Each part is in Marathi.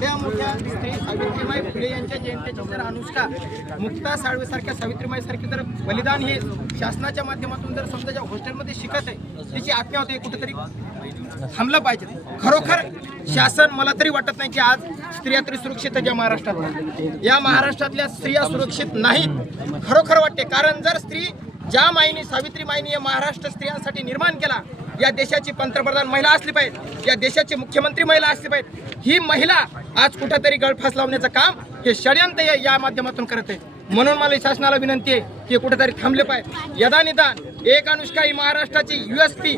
एवढ्या मोठ्या स्त्री सावित्रीबाई फुले यांच्या जयंतीची जर अनुष्का मुक्ता साळवेसारख्या सावित्रीबाईसारखे जर बलिदान हे शासनाच्या माध्यमातून जर समजा ज्या हॉस्टेलमध्ये शिकत आहे तिची आत्म्या होते कुठेतरी थांबलं पाहिजे. खरोखर शासन मला तरी वाटत नाही की आज स्त्रिया तरी सुरक्षित आहे या महाराष्ट्रातल्या स्त्रिया सुरक्षित नाहीत. खरोखर वाटते कारण जर स्त्री ज्या माईने सावित्रीबाईंनी महाराष्ट्र स्त्रियांसाठी निर्माण केला, या देशाची पंतप्रधान महिला असली पाहिजे, या देशाची मुख्यमंत्री महिला असली पाहिजे. ही महिला आज कुठेतरी गळफास लावण्याचं काम हे षडयंत्र या माध्यमातून करत आहे. म्हणून मला शासनाला विनंती आहे की कुठेतरी थांबले पाहिजे. यदा निदान एक अनुष्का ही महाराष्ट्राची USP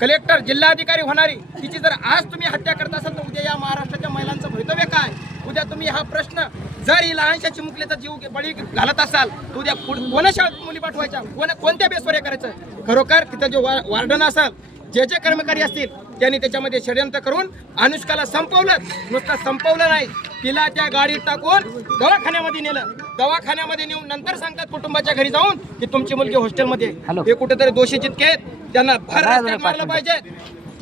कलेक्टर जिल्हाधिकारी होणारी तिची जर आज तुम्ही हत्या करत असाल तर उद्या या महाराष्ट्राच्या महिलांचं भवितव्य काय? उद्या तुम्ही हा प्रश्न जर ही लहानशा चिमुकलीचा जीव बळी घालत असाल तर उद्या कोणा शाळेत मुली पाठवायच्या, कोणत्या बेसवर हे करायचं? खरोखर तिथं जो वार्डन असाल, जे कर्मचारी असतील त्यांनी त्याच्यामध्ये षडयंत्र करून अनुष्काला संपवलं. नुसतं संपवलं नाही, तिला त्या गाडीत टाकून दवाखान्यामध्ये नेलं. दवाखान्यामध्ये नेऊन नंतर सांगतात कुटुंबाच्या घरी जाऊन की तुमची मुलगी हॉस्टेलमध्ये. हे कुठेतरी दोषी जितके आहेत त्यांना भर रस्त्यात मारलं पाहिजे.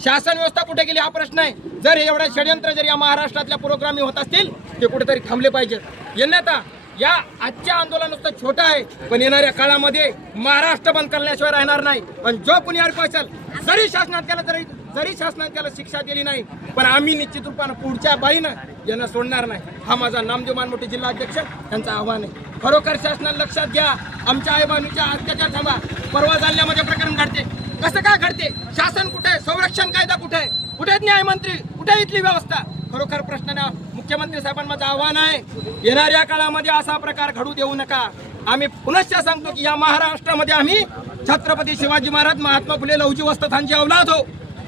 शासन व्यवस्था कुठे गेली हा प्रश्न आहे. जर एवढा षडयंत्र जर या महाराष्ट्रातल्या पुरोगामी होत असतील ते कुठेतरी थांबले पाहिजेत. यंदा या आजच्या आंदोलन नुसतं छोटं आहे पण येणाऱ्या काळामध्ये महाराष्ट्र बंद करण्याशिवाय राहणार नाही. पण जो कुणी अडकू असेल जरी शासनात त्याला शिक्षा दिली नाही पण आम्ही निश्चित रूपानं पुढच्या बाईनं यांना सोडणार नाही. हा माझा नामदेव मानमोठे जिल्हाध्यक्ष यांचा आव्हान आहे. खरोखर शासनाने लक्षात घ्या, आमच्या आई बहिणीच्या अत्याचार थांबा. परवा जालन्यामध्ये प्रकरण घडते, कसं काय घडते? शासन कुठे आहे? संरक्षण कायदा कुठे आहे? कुठे आहेत न्यायमंत्री? कुठे आहे इथली व्यवस्था? खरोखर प्रश्न मुख्यमंत्री साहेबांना माझं आव्हान आहे, येणाऱ्या काळामध्ये असा प्रकार घडू देऊ नका. आम्ही पुनश्च सांगतो की या महाराष्ट्रामध्ये आम्ही छत्रपती शिवाजी महाराज, महात्मा फुले, लहुजी वस्त्रथांची औलाद हो.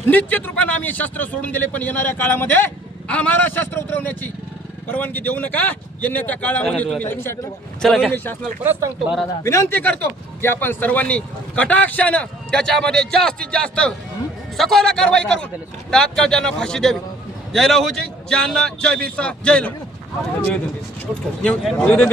निश्चित रूपाने आम्ही शस्त्र सोडून दिले पण येणाऱ्या काळामध्ये आम्हाला शस्त्र उतरवण्याची परवानगी देऊ नका. येणाऱ्या काळामध्ये तुम्ही लक्षात ठेवा. मी शासनाला परत सांगतो, विनंती करतो की आपण सर्वांनी कटाक्षानं त्याच्यामध्ये जास्तीत जास्त सखोल कारवाई करून तात्काळ त्यांना फाशी द्यावी. जय लहुजी, जय अण्णा, जय बिरसा, जय लहू.